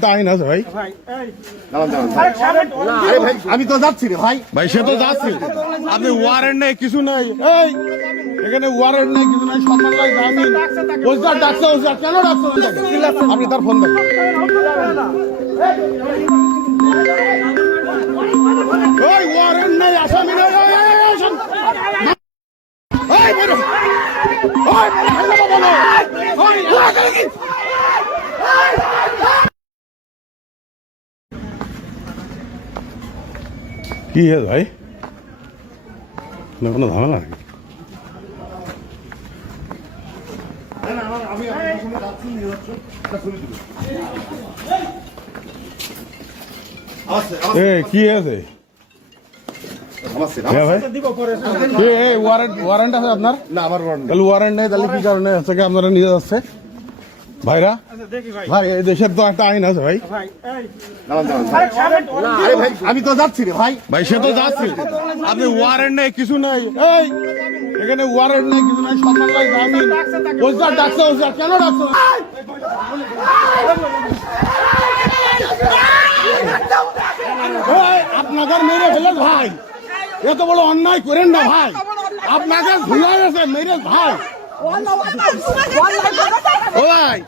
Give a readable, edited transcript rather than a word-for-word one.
একটা আইন আছে ভাই। আমি তো যাচ্ছি রে ভাই। ভাই সে তো যাচ্ছে, আপনি ওয়ারেন্ট নেই কিছু নেই, এই এখানে ওয়ারেন্ট নেই কিছু নেই, সম্মান নাই জামিন। ওস্তাদ ডাকছে, ওস্তাদ কেন ডাকছে? আপনি তার ফোন দেন। ওই ওয়ারেন্ট নেই, আসামি নেই, কি है भाई? কোনো ঝামেলা নাকি? কি আছে ওয়ারেন্ট আছে আপনার? না আমার ওয়ারেন্ট তাহলে ওয়ারেন্ট নেই, তাহলে কি কারণে হচ্ছে আপনারা নিয়ে যাচ্ছে ভাইরা? ভাই এই দেশের তো একটা আইন আছে ভাই। আমি তো যাচ্ছি রে ভাই। ভাই সে তো যাচ্ছে, আপনি ওয়ারেন্ট নেই কিছু নেই, এই এখানে ওয়ারেন্ট নেই কিছু নেই, সম্মান নাই জামিন। ওস্তাদ ডাকছে, ওস্তাদ কেন ডাকছে? আপনাদের মেরে ফেলে ভাই, এত বড় অন্যায় করেন না ভাই, আপনাদের ভুলে গেছে মেরে ভাই। ও ভাই